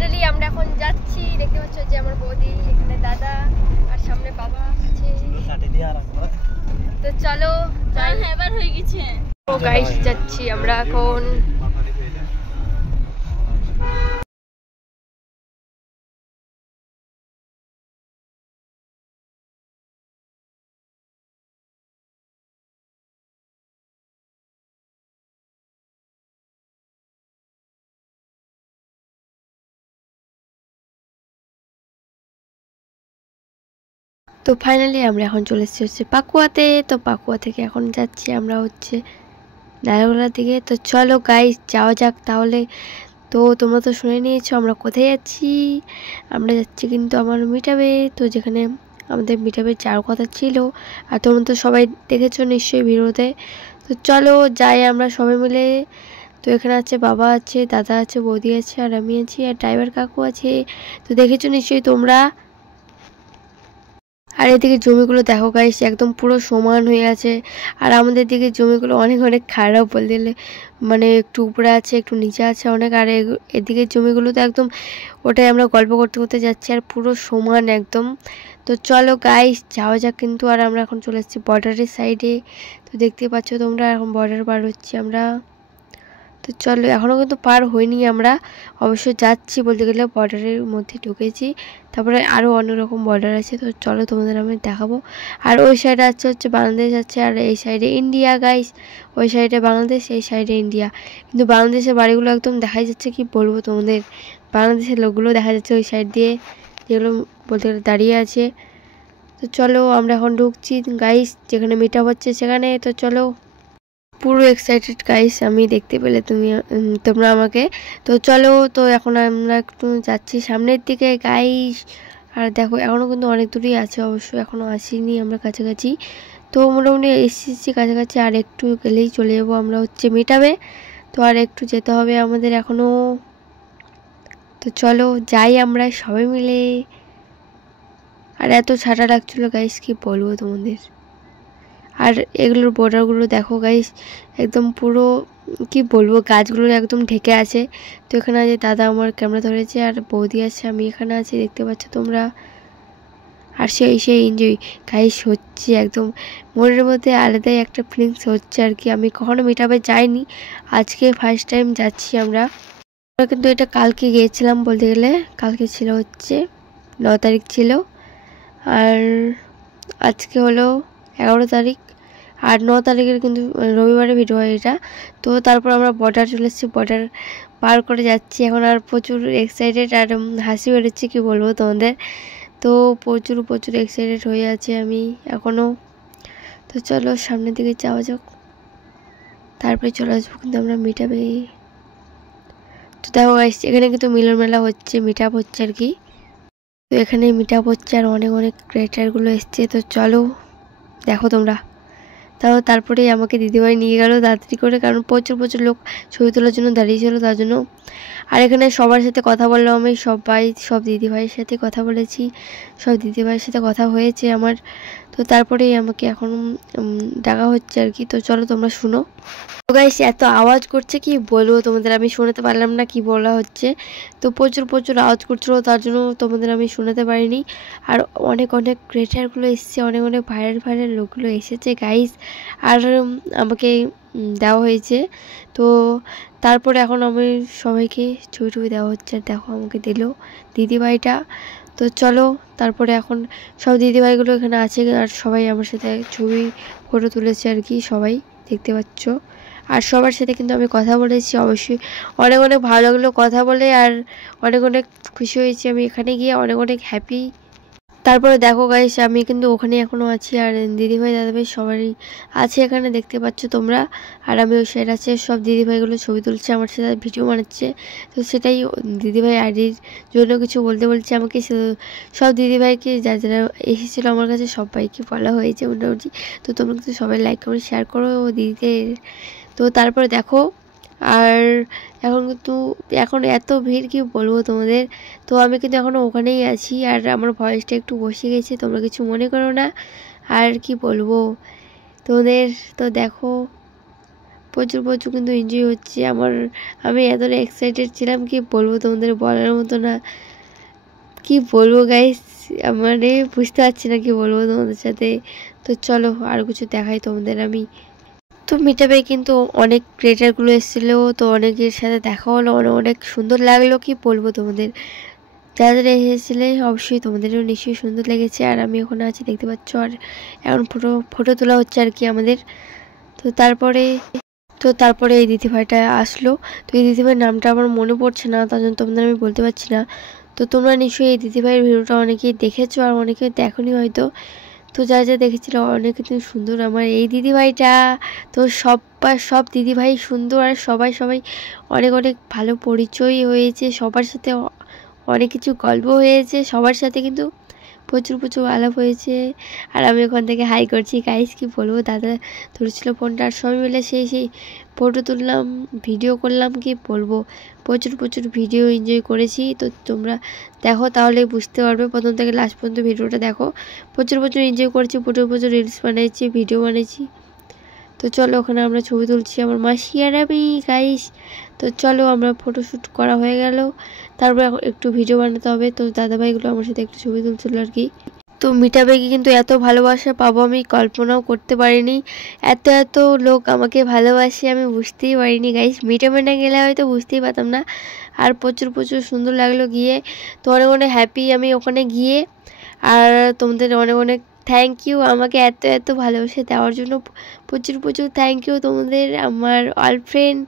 Finally আমরা এখন যাচ্ছি, দেখতে পাচ্ছ যে আমার বৌদি, এখানে দাদা আর সামনে বাবা আছে। তো চলো এবার হয়ে গেছে। ও গাইস যাচ্ছি আমরা এখন। তো ফাইনালি আমরা এখন চলে এসেছি হচ্ছে পাকুয়াতে। তো পাকুয়া থেকে এখন যাচ্ছি আমরা হচ্ছে নারায়ণগোলার দিকে। তো চলো গাইস যাওয়া যাক তাহলে। তো তোমরা তো শুনে নিয়েছো আমরা কোথায় যাচ্ছি। আমরা যাচ্ছি কিন্তু আমার মিটাবে, তো যেখানে আমাদের মিটাবে যাওয়ার কথা ছিল। আর তোমরা তো সবাই দেখেছো নিশ্চয়ই ভিডিওতে। তো চলো যাই আমরা সবাই মিলে। তো এখানে আছে বাবা আছে, দাদা আছে, বৌদি আছে, আর আমি আছি, আর ড্রাইভার কাকু আছে। তো দেখেছো নিশ্চয়ই তোমরা। আর এদিকে জমিগুলো দেখো গাইস একদম পুরো সমান হয়ে আছে। আর আমাদের দিকে জমিগুলো অনেক অনেক খারাপ বলতে গেলে, মানে একটু উপরে আছে একটু নিচে আছে অনেক। আর এদিকে জমিগুলো তো একদম, ওটাই আমরা গল্প করতে করতে যাচ্ছি আর পুরো সমান একদম। তো চলো গাইস যাওয়া যাক কিন্তু। আর আমরা এখন চলে এসেছি বর্ডারের সাইডে। তো দেখতে পাচ্ছ তোমরা এখন বর্ডার পার হচ্ছি আমরা। তো চলো এখনও কিন্তু পার হইনি আমরা, অবশ্য যাচ্ছি বলতে গেলে, বর্ডারের মধ্যে ঢুকেছি। তারপরে আরও অনেক রকম বর্ডার আছে। তো চলো তোমাদের আমি দেখাবো। আর ওই সাইডে আছে হচ্ছে বাংলাদেশ আছে, আর এই সাইডে ইন্ডিয়া গাইস। ওই সাইডে বাংলাদেশ, এই সাইডে ইন্ডিয়া। কিন্তু বাংলাদেশের বাড়িগুলো একদম দেখাই যাচ্ছে, কি বলবো তোমাদের, বাংলাদেশের লোকগুলো দেখা যাচ্ছে ওই সাইড দিয়ে, যেগুলো বলতে গেলে দাঁড়িয়ে আছে। তো চলো আমরা এখন ঢুকছি গাইস যেখানে মিট আপ হচ্ছে সেখানে। তো চলো, পুরো এক্সাইটেড গাইস আমি দেখতে পেলে তোমরা আমাকে। তো চলো, তো এখন আমরা একটু যাচ্ছি সামনের দিকে গাইস। আর দেখো এখনও কিন্তু অনেক দূরেই আছে, অবশ্য এখনও আসিনি আমরা কাছাকাছি। তো মোটামুটি এসেছি কাছাকাছি, আর একটু গেলেই চলে যাবো আমরা হচ্ছে মিটাবে। তো আর একটু যেতে হবে আমাদের এখনও। তো চলো যাই আমরা সবাই মিলে। আর এত ছাটা লাগছিলো গাইস কি বলবো তোমাদের। আর এগুলোর বর্ডারগুলো দেখো গাইস একদম পুরো, কি বলবো, গাছগুলো একদম ঢেকে আছে। তো এখানে আছে দাদা আমার ক্যামেরা ধরেছে, আর বৌদি আছে, আমি এখানে আছি দেখতে পাচ্ছ তোমরা। আর সেই এনজয় গাইস হচ্ছে একদম, মনের মধ্যে আলাদাই একটা ফিলিংস হচ্ছে আর কি। আমি কখনো মিট আপে যাইনি, আজকে ফার্স্ট টাইম যাচ্ছি আমরা। কিন্তু এটা কালকে গিয়েছিলাম বলতে গেলে, কালকে ছিল হচ্ছে 9 তারিখ ছিল, আর আজকে হলো 11 তারিখ। আর 9 তারিখের কিন্তু রবিবারে ভিডিও হয় এটা। তো তারপর আমরা বর্ডার চলে এসেছি, বর্ডার পার করে যাচ্ছি এখন। আর প্রচুর এক্সাইটেড আর হাসি বেরোচ্ছে কি বলবো তোমাদের। তো প্রচুর প্রচুর এক্সাইটেড হয়ে আছে আমি এখনও। তো চলো সামনের দিকে যাওয়া যাক, তারপরে চলে আসবো কিন্তু আমরা মিট আপে। তো দেখো এখানে কিন্তু মিলন মেলা হচ্ছে, মিট আপ হচ্ছে আর কি। তো এখানে মিট আপ হচ্ছে আর অনেক অনেক ক্রিয়েটারগুলো এসছে। তো চলো দেখো তোমরা। তারপরেই আমাকে দিদিভাই নিয়ে গেল তাড়াতাড়ি করে, কারণ প্রচুর প্রচুর লোক ছবি তোলার জন্য দাঁড়িয়েছিল তার জন্য। আর এখানে সবার সাথে কথা বললাম আমি, সব দিদিভাইয়ের সাথে কথা বলেছি, সব দিদিভাইয়ের সাথে কথা হয়েছে আমার। তো তারপরেই আমাকে এখন ডাকা হচ্ছে আর কি। তো চলো তোমরা শুনো। তো গাইস এত আওয়াজ করছে কি বলবো তোমাদের, আমি শোনাতে পারলাম না কি বলা হচ্ছে। তো প্রচুর প্রচুর আওয়াজ করছিল, তার জন্য তোমাদের আমি শোনাতে পারিনি। আর অনেক অনেক ক্রিয়েটারগুলো এসেছে, অনেক অনেক ভাইরাল লোকগুলো এসেছে গাইস। আর আমাকে দেওয়া হয়েছে। তো তারপরে এখন আমি সবাইকে ছবি দেওয়া হচ্ছে, আর দেখো আমাকে দিল দিদিভাইটা। তো চলো তারপরে এখন সব দিদিভাইগুলো এখানে আছে, আর সবাই আমার সাথে ছবি ফটো তুলেছে আর কি, সবাই দেখতে পাচ্ছ। আর সবার সাথে কিন্তু আমি কথা বলেছি, অবশ্যই অনেক অনেক ভালো লাগলো কথা বলে। আর অনেক অনেক খুশি হয়েছি আমি এখানে গিয়ে, অনেক অনেক হ্যাপি। তারপরে দেখো গাইস আমি কিন্তু ওখানে এখনও আছি, আর দিদিভাই দাদাভাই সবারই আছে এখানে দেখতে পাচ্ছ তোমরা। আর আমি ওই সাইড আছে, সব দিদিভাইগুলো ছবি তুলছে আমার সাথে, ভিডিও বানাচ্ছে। তো সেটাই দিদিভাই আইডির জন্য কিছু বলতে বলছে আমাকে। সব দিদিভাইকে যারা যারা এসেছিলো আমার কাছে সবাইকে বলা হয়েছে মোটামুটি। তো তোমরা কিন্তু সবাই লাইক কমেন্ট শেয়ার করো দিদিদের। তো তারপরে দেখো, আর এখন এত ভিড় কি বলবো তোমাদের। তো আমি কিন্তু এখনও ওখানেই আছি, আর আমার ভয়েসটা একটু বসে গেছে, তোমরা কিছু মনে করো না। আর কি বলবো তোমাদের, তো দেখো প্রচুর প্রচুর কিন্তু এনজয় হচ্ছে আমি এতটা এক্সাইটেড ছিলাম কি বলবো তোমাদের, বলার মতো না। কি বলবো গাইস, মানে বুঝতে পারছি না কি বলবো তোমাদের সাথে। তো চলো আর কিছু দেখাই তোমাদের আমি। তো মিটআপে কিন্তু অনেক ক্রিয়েটারগুলো এসেছিলো, তো অনেকের সাথে দেখা হলো, অনেক সুন্দর লাগলো কি বলবো তোমাদের। যারা যারা এসেছিলে অবশ্যই তোমাদেরও নিশ্চয়ই সুন্দর লেগেছে। আর আমি ওখানে আছি দেখতে পাচ্ছ, আর এখন ফটো তোলা হচ্ছে আর কি আমাদের। তো তারপরে এই দিদিভাইটা আসলো। তো এই দিদিভাইয়ের নামটা আমার মনে পড়ছে না, তার জন্য তোমাদের আমি বলতে পারছি না। তো তোমরা নিশ্চয়ই এই দিদিভাইয়ের ভিডিওটা অনেকেই দেখেছো আর অনেকে দেখোনি হয়তো। তো যা দেখেছিল অনেক কিন্তু সুন্দর আমার এই দিদিভাইটা। তো সব দিদিভাই সুন্দর, আর সবাই অনেক অনেক ভালো পরিচয় হয়েছে, সবার সাথে অনেক কিছু গল্প হয়েছে, সবার সাথে কিন্তু প্রচুর প্রচুর আলাপ হয়েছে। আর আমি ওখান থেকে হাই করছি গাইস, কি বলবো, দাদা ধরেছিল ফোনটা, আর সবাই মিলে সেই ফটো তুললাম, ভিডিও করলাম, কি বলবো, প্রচুর প্রচুর ভিডিও এনজয় করেছি। তো তোমরা দেখো তাহলে বুঝতে পারবে, প্রথম থেকে লাস্ট পর্যন্ত ভিডিওটা দেখো। প্রচুর প্রচুর এনজয় করেছি, প্রচুর প্রচুর রিলস বানিয়েছি, ভিডিও বানিয়েছি। তো চলো ওখানে আমরা ছবি তুলছি আমার মাসি আর আমি গাইস। তো চলো আমরা ফটোশ্যুট করা হয়ে গেল, তারপর একটু ভিডিও বানাতে হবে। তো দাদাভাইগুলো আমার সাথে একটু ছবি তুলছিল আর কি। তো মিটআপে কিন্তু এত ভালোবাসা পাবো আমি কল্পনাও করতে পারিনি। এত লোক আমাকে ভালোবাসে আমি বুঝতেই পারিনি গাইস। মিটআপে না গেলে হয়তো বুঝতেই পারতাম না। আর প্রচুর প্রচুর সুন্দর লাগলো গিয়ে। তো অনেক অনেক হ্যাপি আমি ওখানে গিয়ে। আর তোমাদের অনেক অনেক থ্যাংক ইউ আমাকে এত ভালোবাসা দেওয়ার জন্য। প্রচুর প্রচুর থ্যাংক ইউ তোমাদের, আমার অল ফ্রেন্ড।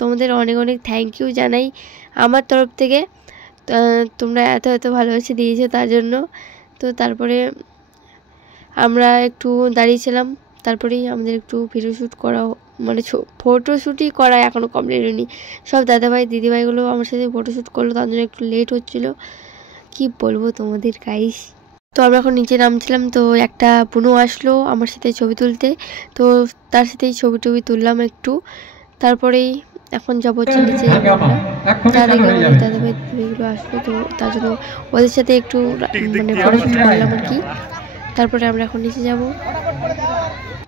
তোমাদের অনেক অনেক থ্যাংক ইউ জানাই আমার তরফ থেকে। তোমরা এত ভালোবাসা দিয়েছো তার জন্য। তো তারপরে আমরা একটু দাঁড়িয়েছিলাম, তারপরেই আমাদের একটু ভিডিও শ্যুট করা, মানে ফটোশ্যুটই করা এখনও কমপ্লিট হয়নি। সব দাদাভাই দিদিভাইগুলো আমার সাথে ফটোশ্যুট করলো, তার জন্য একটু লেট হচ্ছিলো, কি বলবো তোমাদের গাইস। তো আমরা এখন নিচে নামছিলাম, তো একটা বুনু আসলো আমার সাথে ছবি তুলতে। তো তার সাথেই ছবি টবি তুললাম একটু, তারপরেই এখন যাবো হচ্ছে নিচে যাবো আমরা। তার আগে আমাদের দাদাভাই দিদিগুলো আসলো, তো তার জন্য ওদের সাথে একটু মানে ফটোশ্যুট করলাম আর কি। তারপরে আমরা এখন নিচে যাব।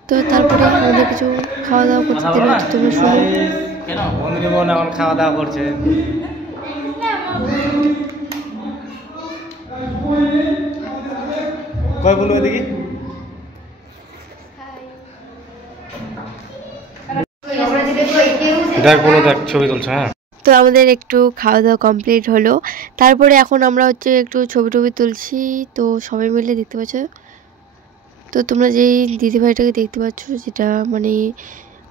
তো তারপরে আমাদের কিছু খাওয়া দাওয়া করতে দিল, তোমরা শুনো। এখন খাওয়া দাওয়া করছে। কয় বলবো দেখি, দেখ ছবি তুলছে। হ্যাঁ, তো আমাদের একটু খাওয়া দাওয়া কমপ্লিট হলো, তারপরে এখন আমরা হচ্ছে একটু ছবি টবি তুলছি। তো সবাই মিলে দেখতে পাচ্ছ, তো তোমরা যেই দিদিভাইটাকে দেখতে পাচ্ছ, যেটা মানে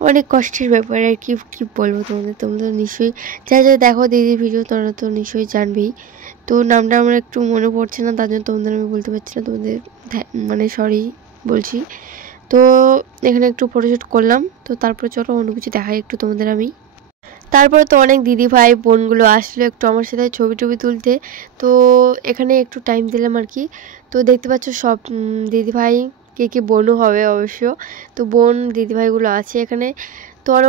অনেক কষ্টের ব্যাপার আর কি বলবো তোমাদের। তোমরা তো নিশ্চয়ই যা দেখো দিদির ভিডিও তোমরা তো নিশ্চয়ই জানবেই। তো নামটা আমার একটু মনে পড়ছে না, তার জন্য তোমাদের আমি বলতে পারছি না, তোমাদের মানে সরি বলছি। তো এখানে একটু ফটোশ্যুট করলাম। তো তারপরে চলো অন্য কিছু দেখাই একটু তোমাদের আমি। তারপরে তো অনেক দিদিভাই বোনগুলো আসলো একটু আমার সাথে ছবি টবি তুলতে। তো এখানে একটু টাইম দিলাম আর কি। তো দেখতে পাচ্ছ সব দিদিভাই, কে বোনও হবে অবশ্য। তো বোন দিদিভাইগুলো আছে এখানে। তো আমি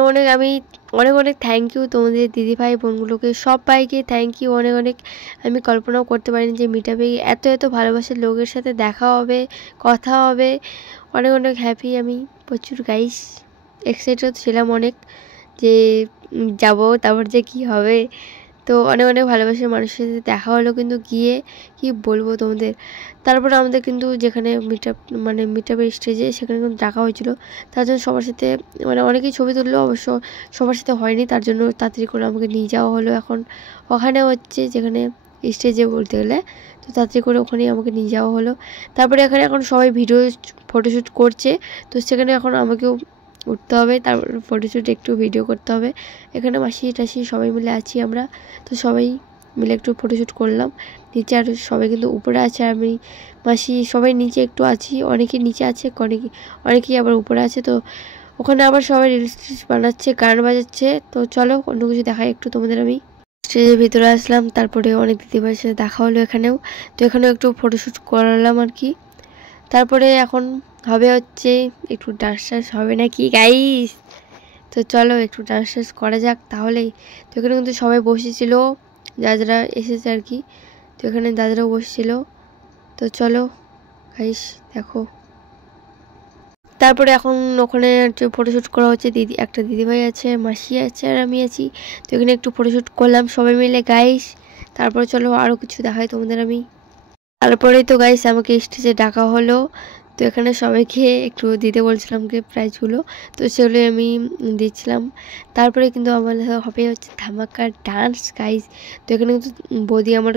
অনেক থ্যাংক ইউ তোমাদের দিদিভাই বোনগুলোকে, সবাইকে থ্যাংক ইউ অনেক। আমি কল্পনাও করতে পারিনি যে মিটআপে এত ভালোবাসার লোকের সাথে দেখা হবে, কথা হবে। অনেক হ্যাপি আমি, প্রচুর গাইস এক্সাইটেড ছিলাম অনেক যে যাব, তারপর যে কি হবে। তো অনেক ভালোবাসার মানুষের সাথে দেখা হলো কিন্তু গিয়ে, কি বলবো তোমাদের। তারপরে আমাদের কিন্তু যেখানে মিটআপের স্টেজে সেখানে কিন্তু ডাকা হয়েছিল, তার জন্য সবার সাথে মানে অনেকেই ছবি তুললো, অবশ্য সবার সাথে হয়নি, তার জন্য তাড়াতাড়ি করে আমাকে নিয়ে যাওয়া হলো এখন ওখানে হচ্ছে যেখানে স্টেজে বলতে গেলে। তো তাড়াতাড়ি করে ওখানেই আমাকে নিয়ে যাওয়া হলো। তারপরে এখানে এখন সবাই ভিডিও ফটোশ্যুট করছে, তো সেখানে এখন আমাকেও উঠতে হবে, তারপর ফটোশ্যুট একটু ভিডিও করতে হবে। এখানে মাসি টাসি সবাই মিলে আছি আমরা। তো সবাই মিলে একটু ফটোশ্যুট করলাম নিচে, আর সবাই কিন্তু উপরে আছে, আর আমি মাসি সবাই নিচে একটু আছি, অনেকে নিচে আছে, অনেকেই আবার উপরে আছে। তো ওখানে আবার সবাই রিলস বানাচ্ছে, গান বাজাচ্ছে। তো চলো অন্য কিছু দেখাই একটু তোমাদের আমি। স্টেজের ভিতরে আসলাম, তারপরে অনেক দিদিভাইয়ের সাথে দেখা হলো এখানেও। তো এখানেও একটু ফটোশ্যুট করলাম আর কি। তারপরে এখন হবে হচ্ছে একটু ডান্স হবে নাকি গাইস। তো চলো একটু ডান্স করা যাক তাহলেই। তো এখানে কিন্তু সবাই বসেছিল, যারা এসেছে আর কি। তো এখানে দাদারাও বসেছিল। তো চলো গাইস দেখো। তারপরে এখন ওখানে ফটোশ্যুট করা হচ্ছে। একটা দিদিভাই আছে, মাসি আছে আর আমি আছি। তো এখানে একটু ফটোশ্যুট করলাম সবাই মিলে গাইস। তারপরে চলো আরও কিছু দেখাই তোমাদের আমি। তারপরে তো গাইস আমাকে স্টেজে ডাকা হলো। তো এখানে সবাইকে একটু দিতে বলছিলাম কি প্রাইজগুলো, তো সেগুলো আমি দিচ্ছিলাম। তারপরে কিন্তু আমার হবে হচ্ছে ধামাকা ডান্স গাইস। তো এখানে কিন্তু বৌদি আমার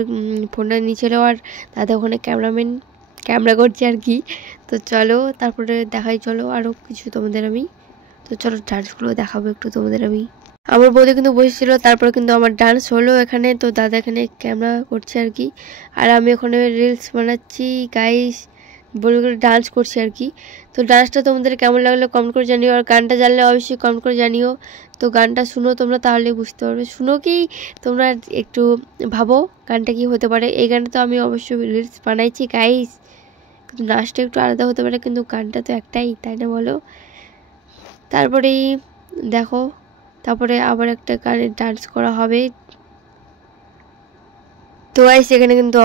ফোনটা নিয়েছিল আর দাদা ওখানে ক্যামেরা করছে আর কি। তো চলো তারপরে দেখাই, চলো আরও কিছু তোমাদের আমি। তো চলো ডান্সগুলো দেখাবো একটু তোমাদের আমি। আমার বৌদি কিন্তু বসেছিল, তারপর কিন্তু আমার ডান্স হলো এখানে। তো দাদা এখানে ক্যামেরা করছে আর কি, আর আমি ওখানে রিলস বানাচ্ছি গাইস, বলে ডান্স করছি আর কি। তো ডান্সটা তোমাদের কেমন লাগলো কমেন্ট করে জানিও, আর গানটা জানলে অবশ্যই কমেন্ট করে জানিও। তো গানটা শুনো তোমরা, তাহলে বুঝতে পারবে। শুনো কি তোমরা একটু ভাবো গানটা কি হতে পারে। এই গানটা তো আমি অবশ্যই রিলস বানাইছি গাইস, কিন্তু নাচটা একটু আলাদা হতে পারে, কিন্তু গানটা তো একটাই, তাই না বলো। তারপরেই দেখো, তারপরে আবার একটা গানের ডান্স করা হবে। তো গাইস এখানে কিন্তু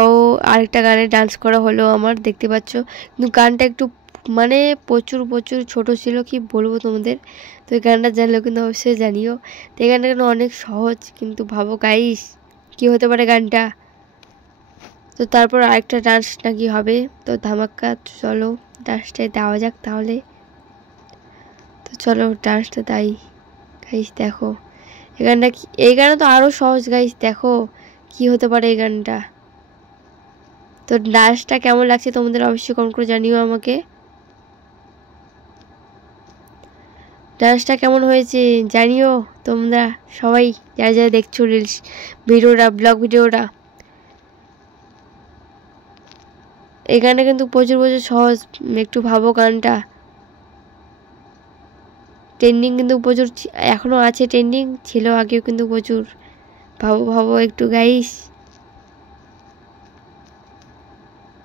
আরেকটা গানে ডান্স করা হলো আমার, দেখতে পাচ্ছ। কিন্তু গানটা একটু মানে প্রচুর ছোট ছিল, কি বলবো তোমাদের। তো এই গানটা জানলেও কিন্তু অবশ্যই জানিও। তো এই গানটা কিন্তু অনেক সহজ, কিন্তু ভাবো গাইস কি হতে পারে গানটা। তো তারপর আরেকটা ডান্স নাকি হবে, তো ধামাকা। চলো ডান্সটাই দেওয়া যাক তাহলে। তো চলো ডান্সটা তাই গাইস। দেখো এই গানটা তো আরও সহজ গাইস, দেখো কি হতে পারে এই গানটা। তো ডান্সটা কেমন লাগছে তোমাদের অবশ্যই কমেন্ট করে জানিও আমাকে। ডান্সটা কেমন হয়েছে জানিও তোমরা সবাই, যারা যারা দেখছো রিলস ভিডিওটা, ব্লগ ভিডিওটা। এই গানটা কিন্তু প্রচুর সহজ, একটু ভাবো গানটা। ট্রেন্ডিং কিন্তু প্রচুর, এখনও আছে, ট্রেন্ডিং ছিল আগেও কিন্তু প্রচুর। ভাবো একটু গাইস।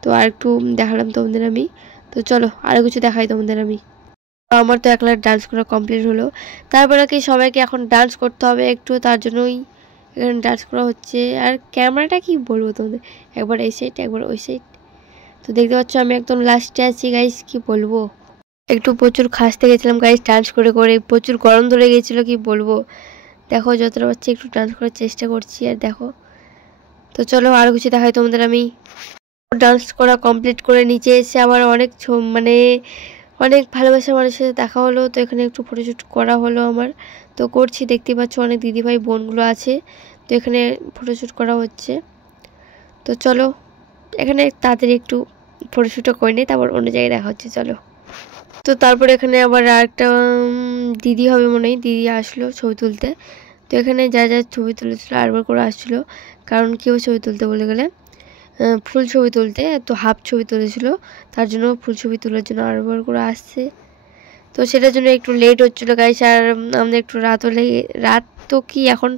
তো আর একটু দেখালাম তোমাদের আমি। তো চলো আরও কিছু দেখাই তোমাদের আমি। আমার তো একলা ডান্স করা কমপ্লিট হলো। তারপরে কি সবাইকে এখন ডান্স করতে হবে একটু, তার জন্যই এখানে ডান্স করা হচ্ছে। আর ক্যামেরাটা কি বলবো তোমাদের, একবার এই সাইড একবার ওই সাইড। তো দেখতে পাচ্ছ আমি একদম লাস্টে আছি গাইস, কি বলবো। একটু প্রচুর খাসতে গেছিলাম গাইস ডান্স করে প্রচুর গরম ধরে গিয়েছিলো, কি বলবো। দেখো যতটা পারছি একটু ডান্স করার চেষ্টা করছি, আর দেখো। তো চলো আরও কিছু দেখাই তোমাদের আমি। ডান্স করা কমপ্লিট করে নিচে এসে আবার অনেক ভালোবাসার মানুষের সাথে দেখা হলো। তো এখানে একটু ফটোশ্যুট করা হলো আমার, তো করছি। দেখতে পাচ্ছ অনেক দিদিভাই বোনগুলো আছে, তো এখানে ফটোশ্যুট করা হচ্ছে। তো চলো এখানে তাড়াতাড়ি একটু ফটোশ্যুটও করে নিই, তারপর অন্য জায়গায় দেখা হচ্ছে, চলো। তো তারপরে এখানে আবার আরেকটা দিদি হবে মনে হয়, দিদি আসলো ছবি তুলতে। তো এখানে যা ছবি তুলেছিল আরবার করে আসছিলো, কারণ কেউ ছবি তুলতে বলে গেলে ফুল ছবি তুলতে, তো হাফ ছবি তুলেছিল, তার জন্য ফুল ছবি তোলার জন্য আরবার করে আসছে। তো সেটার জন্য একটু লেট হচ্ছিলো গাইস। আর আমাদের একটু রাত তো কি এখন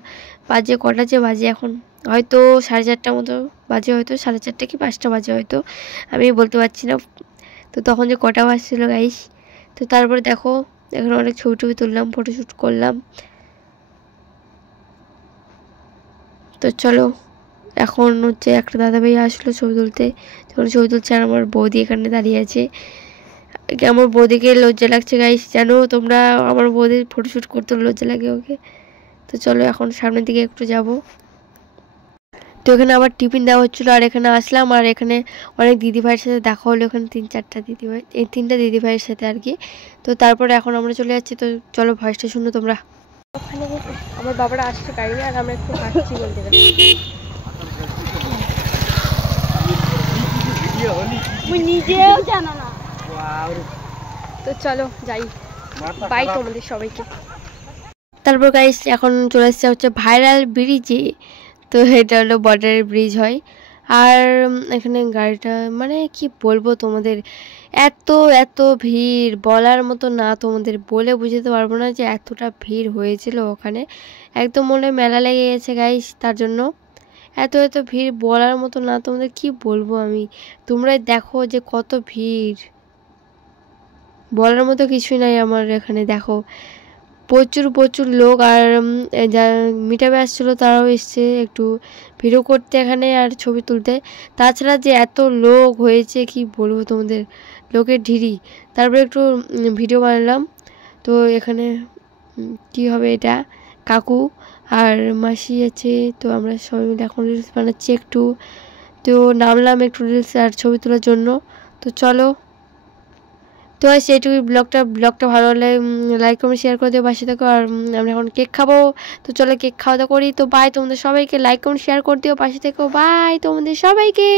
বাজে কটা যে বাজে, এখন হয়তো 4:30 মতো বাজে, হয়তো 4:30 কি 5টা বাজে হয়তো, আমি বলতে পারছি না। তো তখন যে কটা বাজছিল গাইস। তো তারপরে দেখো এখন অনেক ছবি তুললাম, ফটোশ্যুট করলাম। তো চলো এখন হচ্ছে একটা দাদাভাই আসলো ছবি তুলতে, যখন ছবি তুলছে, আর আমার বৌদি এখানে দাঁড়িয়ে আছে। আমার বৌদিকে লজ্জা লাগছে গাইস, জানো তোমরা, আমার বৌদির ফটোশ্যুট করতে লজ্জা লাগে ওকে। তো চলো এখন সামনের দিকে একটু যাব। তো এখানে আবার টিফিন দেওয়া হচ্ছিলো, আর এখানে আসলাম, আর এখানে অনেক দিদিভাইয়ের সাথে দেখা হলো, এখানে 3-4টা দিদিভাই, এই 3টা দিদিভাইয়ের সাথে আর কি। তো তারপরে এখন আমরা চলে যাচ্ছি। তো চলো ভয়েসটা শুনো তোমরা। ওখানে আমার বাবারা আসছে গাড়ি নিয়ে, আর আমরা একটু হাঁটছি বলতে গেলে। নিজেও জানো না। তো চলো যাই, বাই তোমাদের সবাইকে। তারপর গাইস এখন চলে এসেছে হচ্ছে ভাইরাল ব্রিজে। তো এটা হলো বর্ডারের ব্রিজ হয়। আর এখানে গাড়িটা মানে কি বলবো তোমাদের, এত ভিড় বলার মতো না, তোমাদের বলে বুঝাতে পারবো না যে এতটা ভিড় হয়েছিল ওখানে। একদম মনে মেলা লেগে গেছে গাইস, তার জন্য এত ভিড় বলার মতো না, তোমাদের কি বলবো আমি। তোমরা দেখো যে কত ভিড়, বলার মতো কিছুই নাই আমার এখানে। দেখো প্রচুর লোক, আর যা মিটাবে আসছিলো তারাও এসছে একটু ভিডিও করতে এখানে আর ছবি তুলতে। তাছাড়া যে এত লোক হয়েছে কি বলবো তোমাদের, লোকের ঢিরি। তারপরে একটু ভিডিও বানালাম। তো এখানে কি হবে এটা, কাকু আর মাসি আছে। তো আমরা সবাই মিলে এখন রিলস বানাচ্ছি একটু। তো নামলাম একটু রিলস আর ছবি তোলার জন্য। তো চলো, তো সেইটুকুই। ব্লগটা ভালো হলে লাইক কমেন্ট শেয়ার করে দিও, পাশে থাকো। আর আমরা এখন কেক খাবো। তো চলো কেক খাওয়া দাওয়া করি। তো বাই তোমাদের সবাইকে, লাইক কমেন্ট শেয়ার করে দিও, পাশে থেকো। বাই তোমাদের সবাইকে।